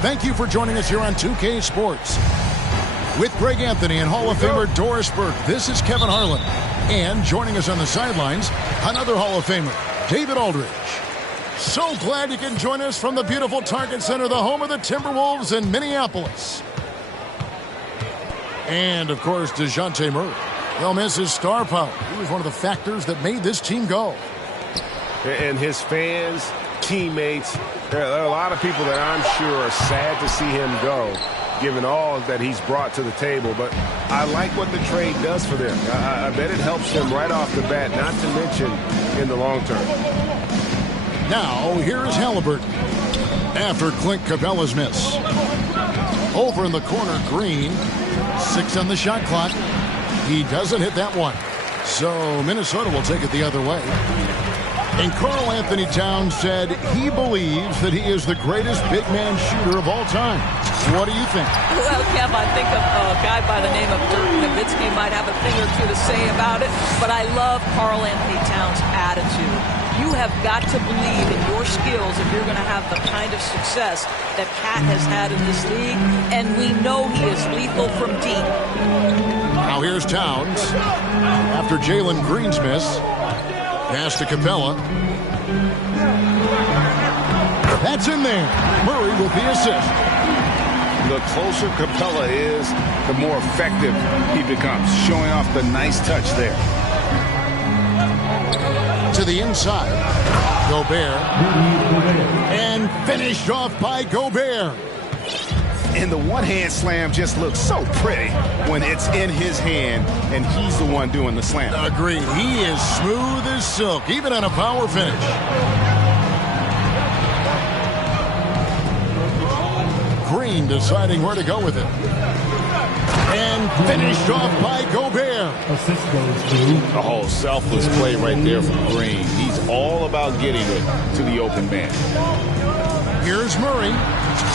Thank you for joining us here on 2K Sports. With Greg Anthony and Hall of Famer Doris Burke, this is Kevin Harlan. And joining us on the sidelines, another Hall of Famer, David Aldridge. So glad you can join us from the beautiful Target Center, the home of the Timberwolves in Minneapolis. And, of course, DeJounte Murray. They'll miss his star power. He was one of the factors that made this team go. And his fans, teammates, there are a lot of people that I'm sure are sad to see him go, given all that he's brought to the table. But I like what the trade does for them. I bet it helps them right off the bat, not to mention in the long term. Now, here's Halliburton after Clint Capella's miss. Over in the corner, Green. 6 on the shot clock. He doesn't hit that one. So Minnesota will take it the other way. And Karl Anthony Towns said he believes that he is the greatest big man shooter of all time. What do you think? Well, Kev, I think a guy by the name of Dirk Nowitzki might have a thing or two to say about it, but I love Karl Anthony Towns' attitude. You have got to believe in your skills if you're going to have the kind of success that Cat has had in this league, and we know he is lethal from deep. Now here's Towns after Jalen Green's miss. Pass to Capella. That's in there. Murray with the assist. The closer Capella is, the more effective he becomes, showing off the nice touch there. To the inside. Gobert. And finished off by Gobert. And the one-hand slam just looks so pretty when it's in his hand and he's the one doing the slam. Agreed. He is smooth as silk, even on a power finish. Green deciding where to go with it. And finished off by Gobert. A whole selfless play right there from Green. He's all about getting it to the open man. Here's Murray.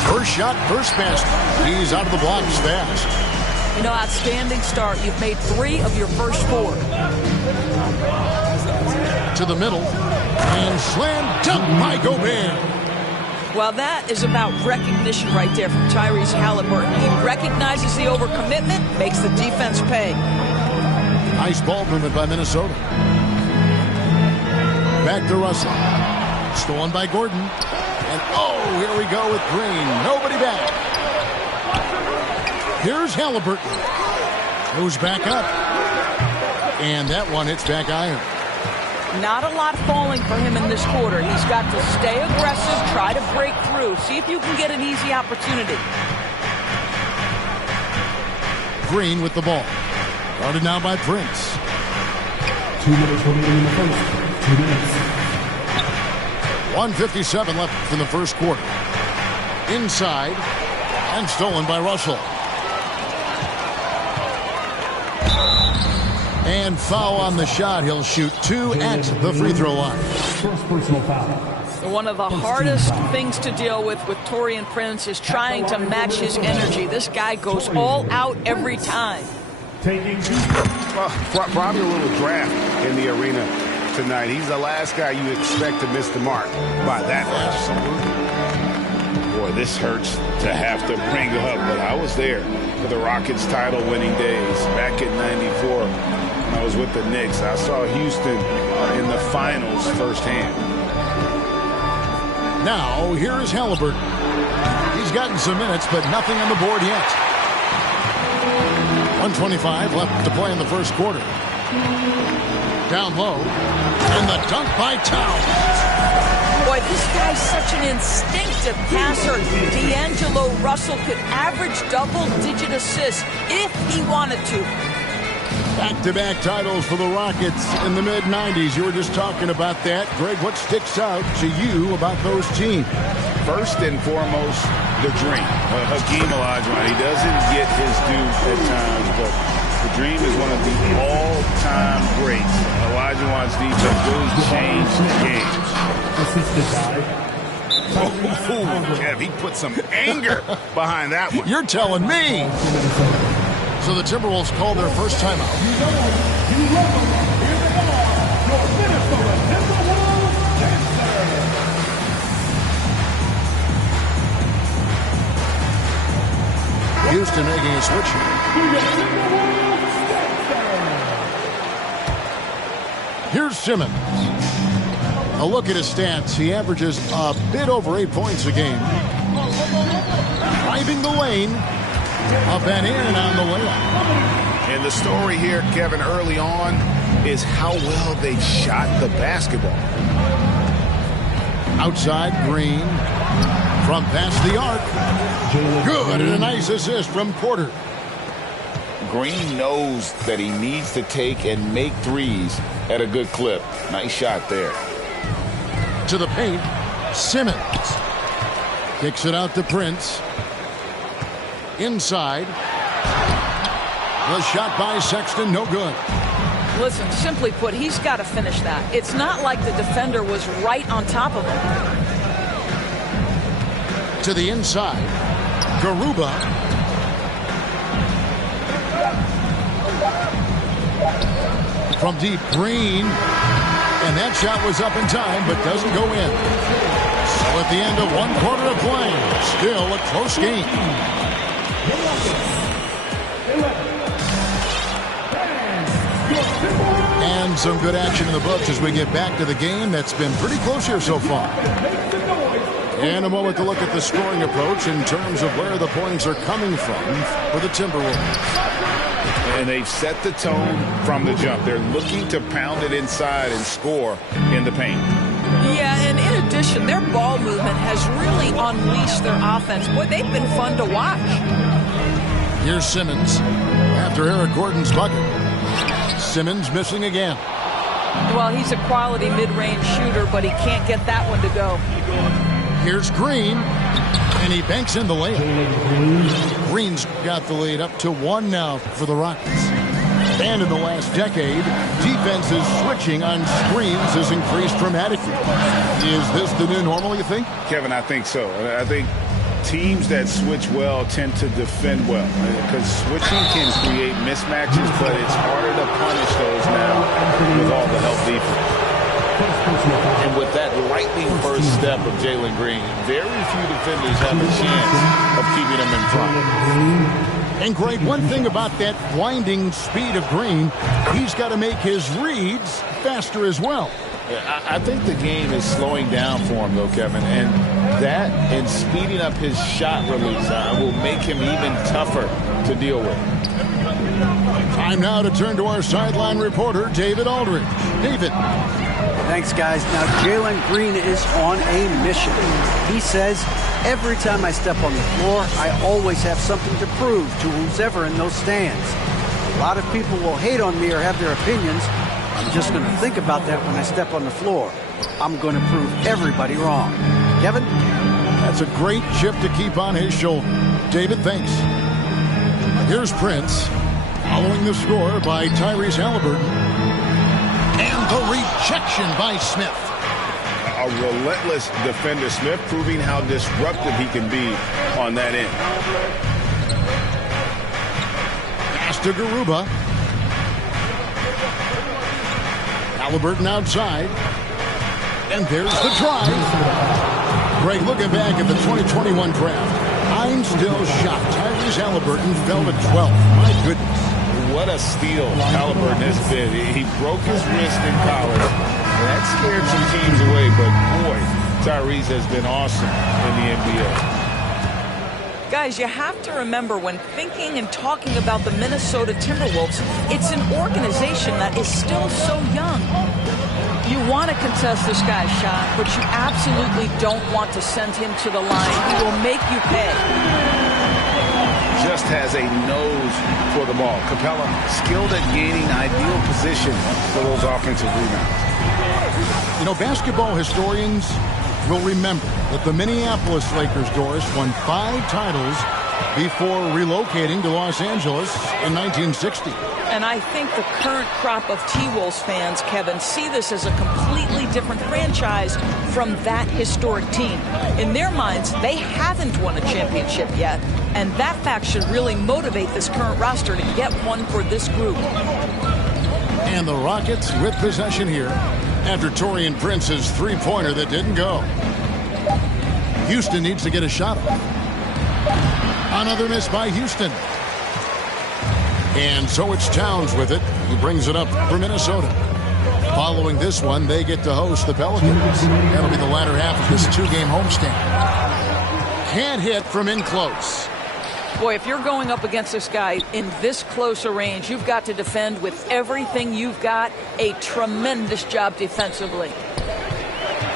First shot, first basket. He's out of the blocks fast. You know, outstanding start. You've made 3 of your first 4. To the middle. And slam dunk by Gobert. Well, that is about recognition right there from Tyrese Halliburton. He recognizes the overcommitment, makes the defense pay. Nice ball movement by Minnesota. Back to Russell. Stolen by Gordon. And oh, here we go with Green. Nobody back. Here's Halliburton. Moves back up. And that one hits back iron. Not a lot falling for him in this quarter. He's got to stay aggressive, try to break through. See if you can get an easy opportunity. Green with the ball. Guarded now by Prince. 2 minutes remaining in the first. 2 minutes. 1:57 left in the first quarter. Inside. And stolen by Russell. And foul on the shot. He'll shoot 2 at the free throw line. First personal foul. One of the hardest things to deal with Taurean Prince is trying to match his energy. This guy goes all out every time. Well, probably a little draft in the arena tonight. He's the last guy you expect to miss the mark by that much. Boy, this hurts to have to bring up, but I was there for the Rockets title-winning days back in '94. When I was with the Knicks, I saw Houston in the finals firsthand. Now, here is Halliburton. He's gotten some minutes, but nothing on the board yet. 1:25 left to play in the first quarter. Down low. And the dunk by Towns. Boy, this guy's such an instinctive passer. D'Angelo Russell could average double-digit assists if he wanted to. Back-to-back titles for the Rockets in the mid-'90s. You were just talking about that. Greg, what sticks out to you about those teams? First and foremost, the dream. Hakeem Olajuwon, he doesn't get his due at times, but the dream is one of the all-time greats. Olajuwon's defense really changed games. Kev, he put some anger behind that one. You're telling me. So the Timberwolves call their first timeout. Houston making a switch. Here's Simmons. A look at his stats. He averages a bit over 8 points a game. Driving the lane. Up and in on the layup. And the story here, Kevin, early on is how well they shot the basketball. Outside, Green. From past the arc. Good, and a nice assist from Porter. Green knows that he needs to take and make threes at a good clip. Nice shot there. To the paint, Simmons. Kicks it out to Prince. Inside. The shot by Sexton, no good. Listen, simply put, he's got to finish that. It's not like the defender was right on top of him. To the inside. Garuba. From deep, Green. And that shot was up in time, but doesn't go in. So at the end of 1 quarter of play, still a close game. And some good action in the books as we get back to the game that's been pretty close here so far. And a moment to look at the scoring approach in terms of where the points are coming from for the Timberwolves. And they've set the tone from the jump. They're looking to pound it inside and score in the paint. Yeah, and in addition, their ball movement has really unleashed their offense. Boy, they've been fun to watch. Here's Simmons after Eric Gordon's bucket. Simmons missing again. Well, he's a quality mid-range shooter, but he can't get that one to go. Here's Green, and he banks in the layup. Green's got the lead up to 1 now for the Rockets. And in the last decade, defenses switching on screens has increased dramatically. Is this the new normal, you think? Kevin, I think so. I think teams that switch well tend to defend well, because switching can create mismatches, but it's harder to punish those now with all the help defense. And with that lightning first step of Jalen Green, very few defenders have a chance of keeping him in front. And Greg, one thing about that blinding speed of Green, he's got to make his reads faster as well. I think the game is slowing down for him, though, Kevin, and that and speeding up his shot release will make him even tougher to deal with. Time now to turn to our sideline reporter, David Aldridge. David. Thanks, guys. Now, Jalen Green is on a mission. He says, every time I step on the floor, I always have something to prove to who's ever in those stands. A lot of people will hate on me or have their opinions. I'm just going to think about that when I step on the floor. I'm going to prove everybody wrong. Kevin? That's a great chip to keep on his shoulder. David, thanks. Here's Prince, following the score by Tyrese Halliburton. And the rejection by Smith. A relentless defender, Smith, proving how disruptive he can be on that end. Pass to Garuba. Halliburton outside. And there's the drive. Greg, looking back at the 2021 draft, I'm still shocked. Tyrese Halliburton fell to 12. My goodness. What a steal Halliburton has been. He broke his wrist in college. That scared some teams away, but boy, Tyrese has been awesome in the NBA. Guys, you have to remember when thinking and talking about the Minnesota Timberwolves, it's an organization that is still so young. You want to contest this guy's shot, but you absolutely don't want to send him to the line. He will make you pay. Just has a nose for the ball. Capella skilled at gaining ideal position for those offensive rebounds. You know, basketball historians will remember that the Minneapolis Lakers, Doris, won 5 titles before relocating to Los Angeles in 1960. And I think the current crop of T-Wolves fans, Kevin, see this as a completely different franchise from that historic team. In their minds, they haven't won a championship yet, and that fact should really motivate this current roster to get one for this group. And the Rockets with possession here after Taurean Prince's three-pointer that didn't go. Houston needs to get a shot off. Another miss by Houston. And so it's Towns with it. He brings it up for Minnesota. Following this one, they get to host the Pelicans. That'll be the latter half of this two-game homestand. Can't hit from in close. Boy, if you're going up against this guy in this close a range, you've got to defend with everything you've got. A tremendous job defensively.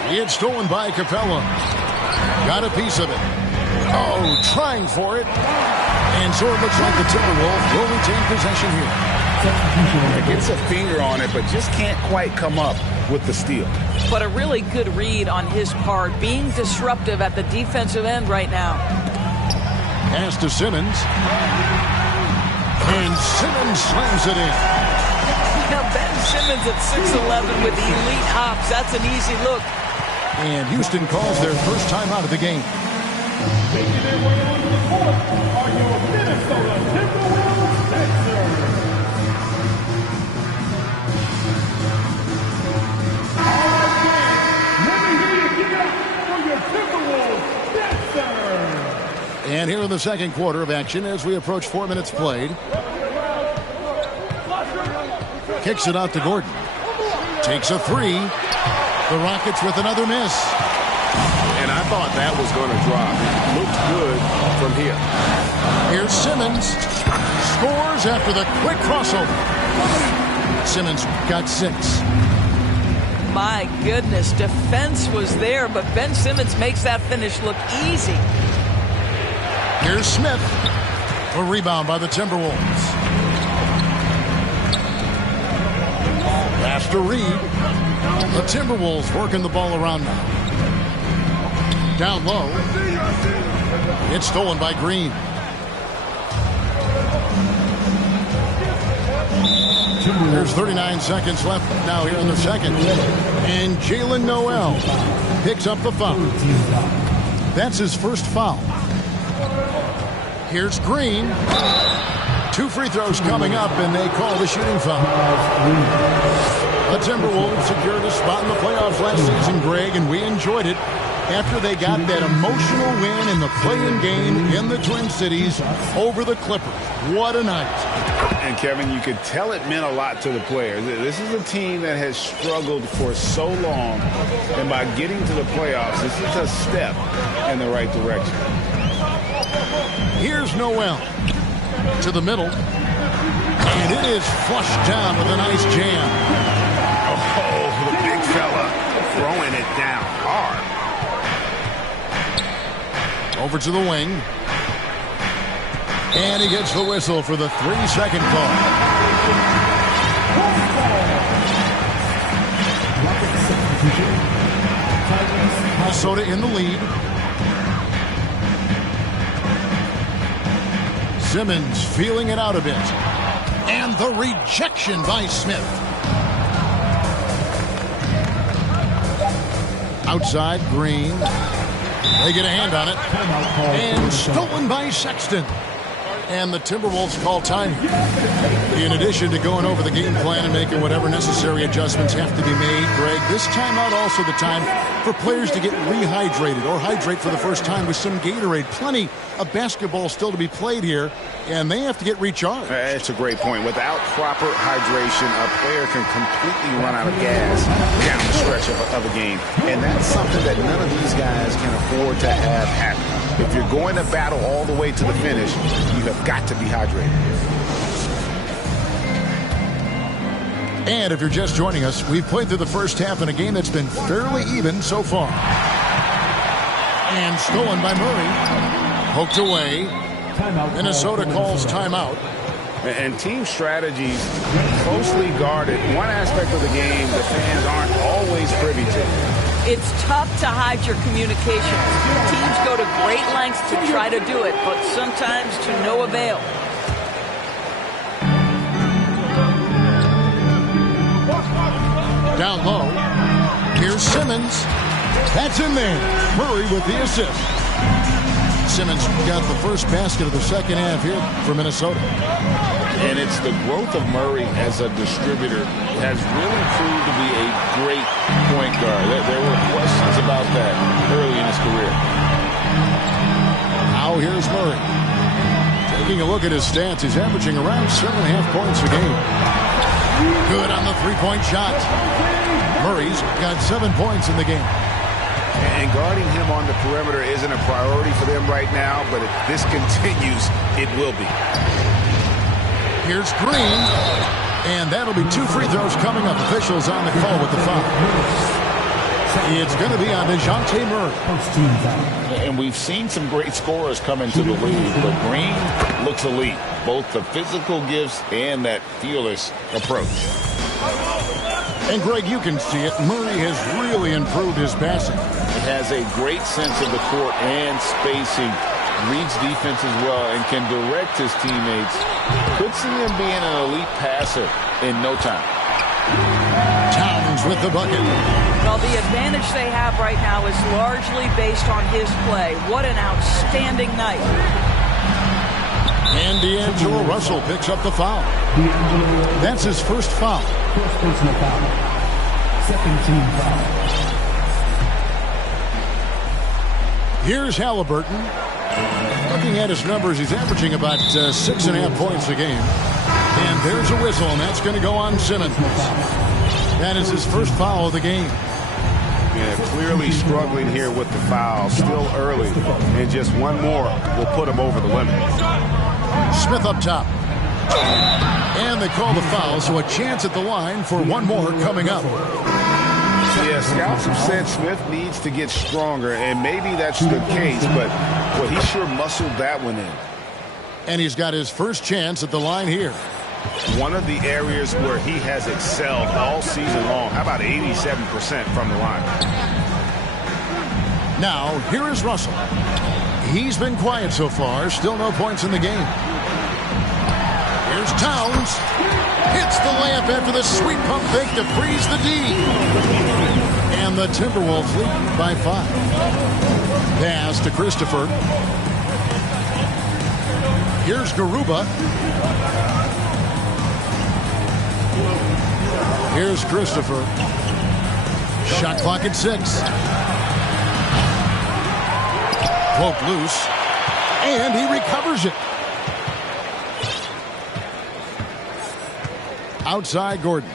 He had stolen by Capella. Got a piece of it. Oh, trying for it. And so it looks like the Timberwolves will retain possession here. Gets a finger on it, but just can't quite come up with the steal. But a really good read on his part, being disruptive at the defensive end right now. Pass to Simmons. And Simmons slams it in. Now Ben Simmons at 6'11" with the elite hops. That's an easy look. And Houston calls their first time out of the game. Making their way onto the court are your Minnesota Timberwolves Sixers. All right, fans, let me hear you give it up for your Timberwolves Sixers. And here in the second quarter of action as we approach 4 minutes played. Kicks it out to Gordon. Takes a three. The Rockets with another miss. And I thought that was going to drop. It looked good from here. Here's Simmons. Scores after the quick crossover. Simmons got 6. My goodness, defense was there, but Ben Simmons makes that finish look easy. Here's Smith. A rebound by the Timberwolves. Pass to Reed. The Timberwolves working the ball around now. Down low. It's stolen by Green. There's 39 seconds left now here in the second. And Jalen Noel picks up the foul. That's his first foul. Here's Green. 2 free throws coming up, and they call the shooting foul. The Timberwolves secured a spot in the playoffs last season, Greg, and we enjoyed it after they got that emotional win in the play-in game in the Twin Cities over the Clippers. What a night. And, Kevin, you could tell it meant a lot to the players. This is a team that has struggled for so long, and by getting to the playoffs, this is a step in the right direction. Here's Noel to the middle, and it is flushed down with a nice jam. Oh, the big fella throwing it down hard. Over to the wing. And he gets the whistle for the 3-second call. Minnesota in the lead. Simmons feeling it out a bit. And the rejection by Smith. Outside, Green. They get a hand on it. And stolen by Sexton. And the Timberwolves call time. In addition to going over the game plan and making whatever necessary adjustments have to be made, Greg, this timeout also the time for players to get rehydrated or hydrate for the first time with some Gatorade. Plenty of basketball still to be played here, and they have to get recharged. That's a great point. Without proper hydration, a player can completely run out of gas down the stretch of a game. And that's something that none of these guys can afford to have happen. If you're going to battle all the way to the finish, you have got to be hydrated. And if you're just joining us, we've played through the first half in a game that's been fairly even so far. And stolen by Murray. Poked away. Minnesota calls timeout. And team strategies closely guarded. One aspect of the game the fans aren't always privy to. It's tough to hide your communication. Teams go to great lengths to try to do it, but sometimes to no avail. Down low. Here's Simmons. That's in there. Murray with the assist. Simmons got the first basket of the second half here for Minnesota. And it's the growth of Murray as a distributor has really proved to be a great point guard. There were questions about that early in his career. Now here's Murray. Taking a look at his stats, he's averaging around 7.5 points a game. Good on the three-point shot. Murray's got 7 points in the game. And guarding him on the perimeter isn't a priority for them right now, but if this continues, it will be. Here's Green, and that'll be 2 free throws coming up. Officials on the call with the foul. It's going to be on DeJounte Murray. And we've seen some great scorers come into the league, but Green looks elite. Both the physical gifts and that fearless approach. And, Greg, you can see it. Murray has really improved his passing. He has a great sense of the court and spacing. Reads defense as well and can direct his teammates. Could see him being an elite passer in no time. Towns with the bucket. Well, the advantage they have right now is largely based on his play. What an outstanding night. And D'Angelo Russell picks up the foul. That's his first foul. First personal foul. Second team foul. Here's Halliburton. Looking at his numbers, he's averaging about 6.5 points a game. And there's a whistle, and that's going to go on Simmons. That is his first foul of the game. Yeah, clearly struggling here with the foul. Still early, and just one more will put him over the limit. Smith up top. And they call the foul, so a chance at the line for one more coming up. Yeah, scouts have said Smith needs to get stronger, and maybe that's the case, but well, he sure muscled that one in. And he's got his first chance at the line here. One of the areas where he has excelled all season long. How about 87% from the line? Now, here is Russell. He's been quiet so far. Still no points in the game. Here's Towns. Hits the layup after the sweet pump fake to freeze the D. And the Timberwolves lead by 5. Pass to Christopher. Here's Garuba. Here's Christopher. Shot clock at 6. Poke loose. And he recovers it. Outside Gordon.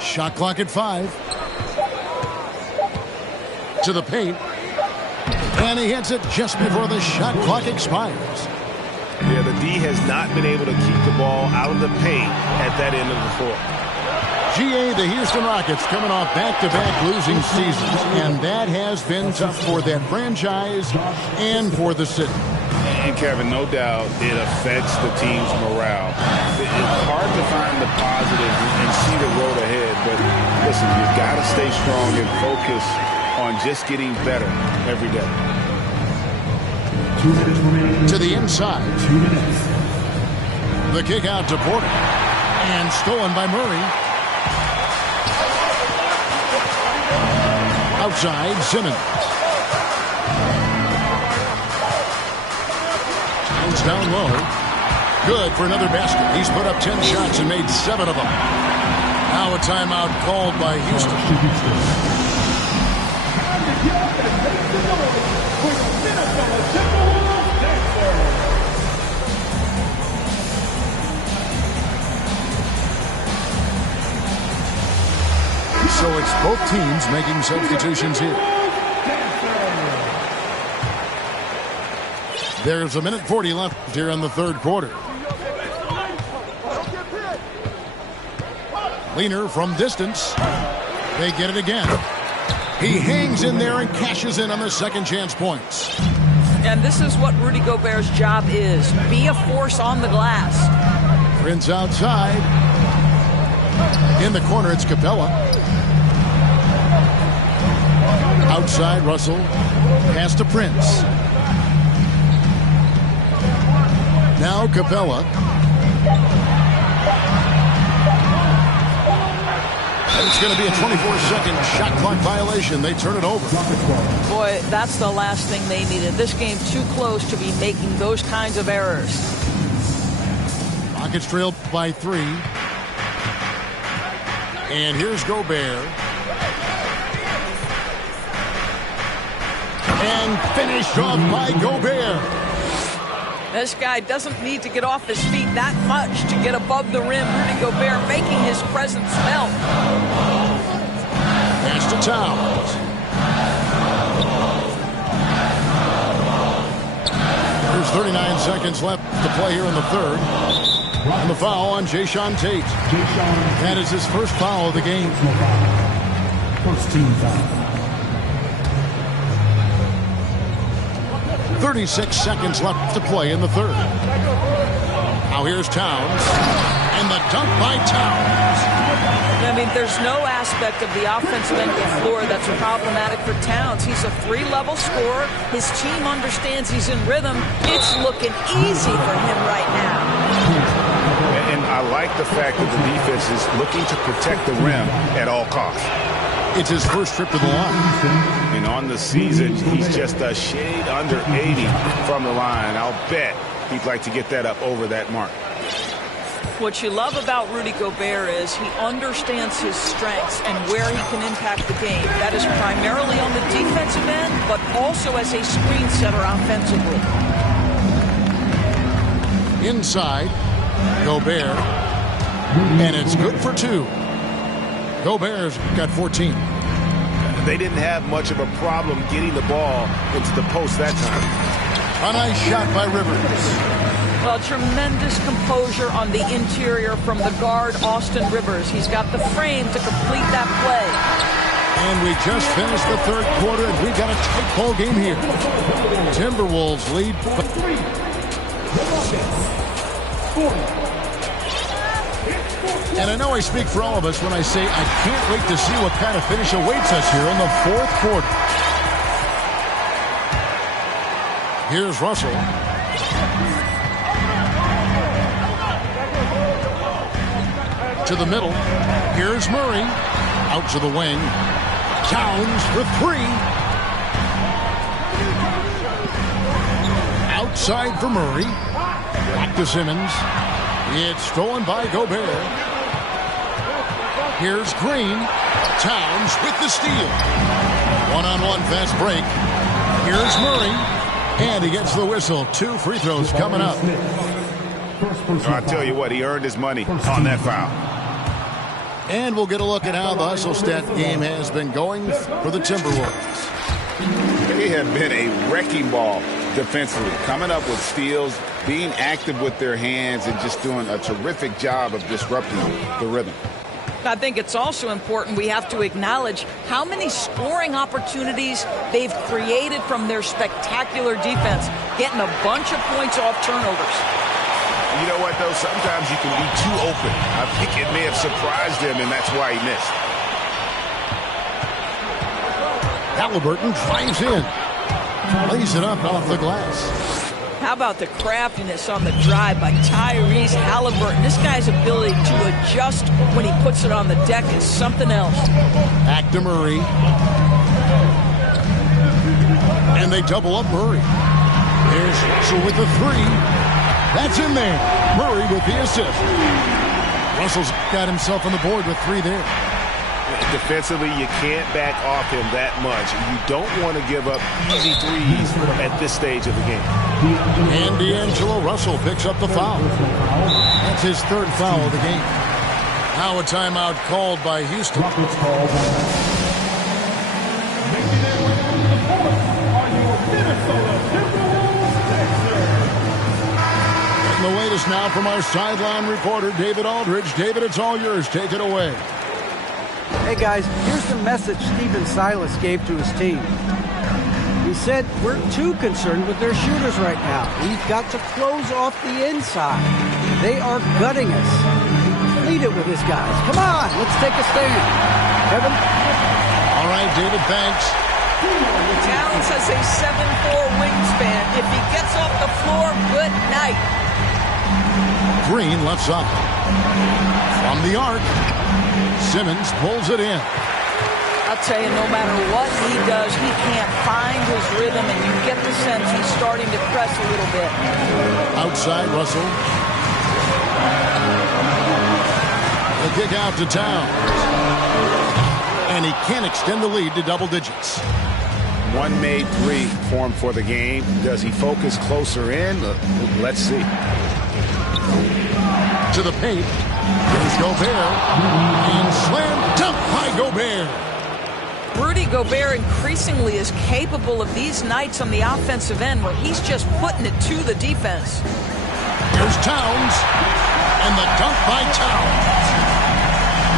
Shot clock at 5. To the paint. And he hits it just before the shot clock expires. Yeah, the D has not been able to keep the ball out of the paint at that end of the floor. GA, the Houston Rockets coming off back-to-back losing seasons, and that has been tough for that franchise and for the city. And, Kevin, no doubt it affects the team's morale. It's hard to find the positive and see the road ahead, but listen, you've got to stay strong and focus on just getting better every day. 2 minutes remaining. To the inside. 2 minutes. The kick out to Porter. And stolen by Murray. Outside, Simmons. Towns down low. Good for another basket. He's put up 10 shots and made 7 of them. Now a timeout called by Houston. So it's both teams making substitutions here. There's 1:40 left here in the third quarter. Leaner from distance. They get it again. He hangs in there and cashes in on the second chance points. And this is what Rudy Gobert's job is. Be a force on the glass. Prince outside. In the corner, it's Capella. Outside, Russell. Pass to Prince. Now Capella. And it's going to be a 24-second shot clock violation. They turn it over. Boy, that's the last thing they needed. This game too close to be making those kinds of errors. Rockets trailed by 3. And here's Gobert. And finished off by Gobert. This guy doesn't need to get off his feet that much to get above the rim. Rudy Gobert making his presence felt. Pass to Towns. There's 39 seconds left to play here in the third. And the foul on Jayshawn Tate. That is his first foul of the game. First team foul. 36 seconds left to play in the third. Now here's Towns. And the dunk by Towns. I mean, there's no aspect of the offensive end of the floor that's problematic for Towns. He's a three-level scorer. His team understands he's in rhythm. It's looking easy for him right now. And I like the fact that the defense is looking to protect the rim at all costs. It's his first trip to the line. And on the season, he's just a shade under 80 from the line. I'll bet he'd like to get that up over that mark. What you love about Rudy Gobert is he understands his strengths and where he can impact the game. That is primarily on the defensive end, but also as a screen setter offensively. Inside, Gobert. And it's good for two. Gobert's got 14. They didn't have much of a problem getting the ball into the post that time. A nice shot by Rivers. Well, tremendous composure on the interior from the guard, Austin Rivers. He's got the frame to complete that play. And we just finished the third quarter, and we got a tight ball game here. Timberwolves lead. And I know I speak for all of us when I say I can't wait to see what kind of finish awaits us here in the fourth quarter. Here's Russell. To the middle. Here's Murray. Out to the wing. Towns for three. Outside for Murray. Back to Simmons. It's stolen by Gobert. Here's Green. Towns with the steal. One-on-one fast break. Here's Murray. And he gets the whistle. 2 free throws coming up. I'll tell you what, he earned his money on that foul. And we'll get a look at how the hustle stat game has been going for the Timberwolves. They have been a wrecking ball defensively, coming up with steals, being active with their hands, and just doing a terrific job of disrupting the rhythm. I think it's also important we have to acknowledge how many scoring opportunities they've created from their spectacular defense, getting a bunch of points off turnovers. You know what, though? Sometimes you can be too open. I think it may have surprised him, and that's why he missed. Halliburton drives in. Lays it up off the glass. How about the craftiness on the drive by Tyrese Halliburton? This guy's ability to adjust when he puts it on the deck is something else. Back to Murray. And they double up Murray. There's Russell with the three. That's in there. Murray with the assist. Russell's got himself on the board with 3 there. Defensively, you can't back off him that much. You don't want to give up easy threes at this stage of the game. And D'Angelo Russell picks up the foul. That's his 3rd foul of the game. Now a timeout called by Houston. And the latest now from our sideline reporter, David Aldridge. David, it's all yours. Take it away. Hey guys, here's the message Stephen Silas gave to his team. He said, we're too concerned with their shooters right now. We've got to close off the inside. They are gutting us. Lead it with this, guys. Come on, let's take a stand. Kevin? All right, David, thanks. Towns has a 7'4" wingspan. If he gets off the floor, good night. Green left side. From the arc. Simmons pulls it in. I'll tell you, no matter what he does, he can't find his rhythm, and you get the sense he's starting to press a little bit. Outside, Russell. The kick out to Towns. And he can't extend the lead to double digits. one made three for him for the game. Does he focus closer in? Let's see. To the paint. Here's Gobert. And slam dunk by Gobert. Rudy Gobert increasingly is capable of these nights on the offensive end where he's just putting it to the defense. Here's Towns. And the dunk by Towns.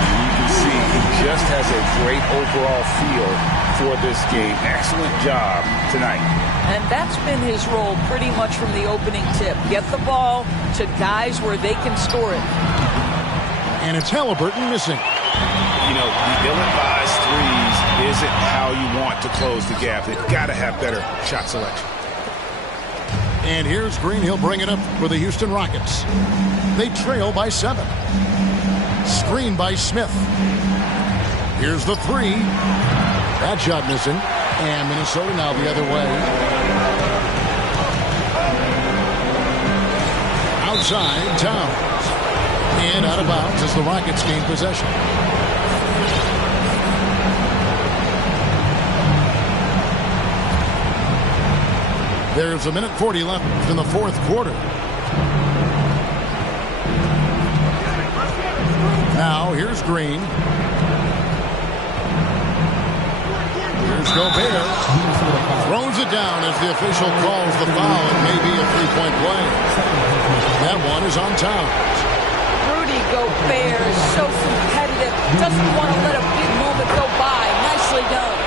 You can see he just has a great overall feel for this game. Excellent job tonight. And that's been his role pretty much from the opening tip. Get the ball to guys where they can score it. And it's Halliburton missing. You know, the ill-advised threes isn't how you want to close the gap. They've got to have better shot selection. And here's Green. He'll bring it up for the Houston Rockets. They trail by 7. Screen by Smith. Here's the three. That shot missing. And Minnesota now the other way. Outside, Towns. And out of bounds as the Rockets gain possession. There's 1:40 left in the fourth quarter. Now here's Green. Here's Gobert. Throws it down as the official calls the foul. It may be a three-point play. That one is on Towns. Rudy Gobert is so competitive. Doesn't want to let a big moment go by. Nicely done.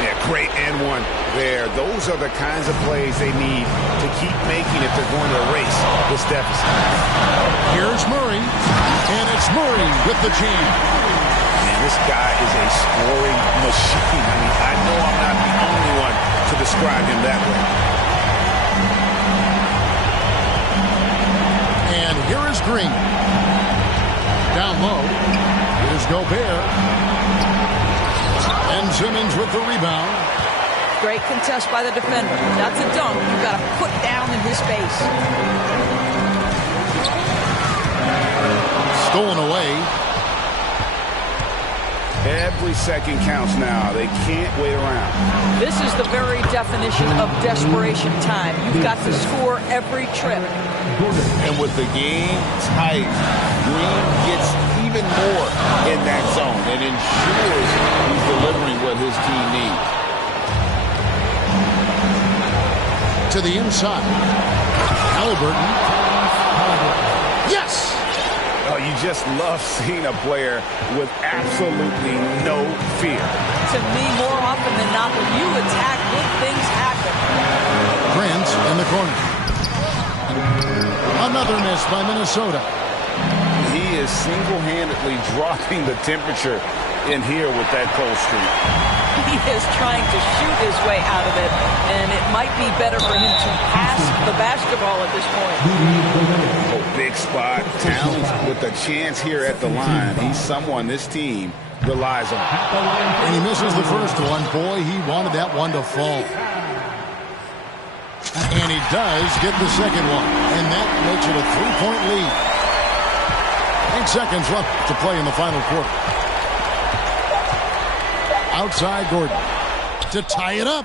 Yeah, great and one there. Those are the kinds of plays they need to keep making if they're going to erase this deficit. Here's Murray, and it's Murray with the jam. Man, this guy is a scoring machine. I mean, I know I'm not the only one to describe him that way. And here is Green. Down low. Here's Gobert. And Simmons with the rebound. Great contest by the defender. That's a dunk. You've got to put down in his face. Stolen away. Every second counts now. They can't wait around. This is the very definition of desperation time. You've got to score every trip. And with the game tight, Green gets even more in that zone and ensures he's delivering what his team needs. To the inside. Halliburton. Yes! Oh, you just love seeing a player with absolutely no fear. To me, more often than not, when you attack, good things happen. Grant in the corner. Another miss by Minnesota. He is single-handedly dropping the temperature in here with that cold streak. He is trying to shoot his way out of it, and it might be better for him to pass the basketball at this point. Oh, big spot. Towns with a chance here at the line. He's someone this team relies on. And he misses the first one. Boy, he wanted that one to fall. And he does get the second one. And that makes it a 3-point lead. 8 seconds left to play in the final quarter. Outside Gordon to tie it up.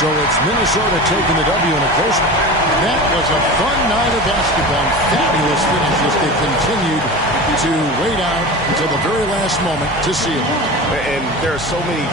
So it's Minnesota taking the W in a close one. That was a fun night of basketball. Fabulous finish as they continued to wait out until the very last moment to seal it. And there are so many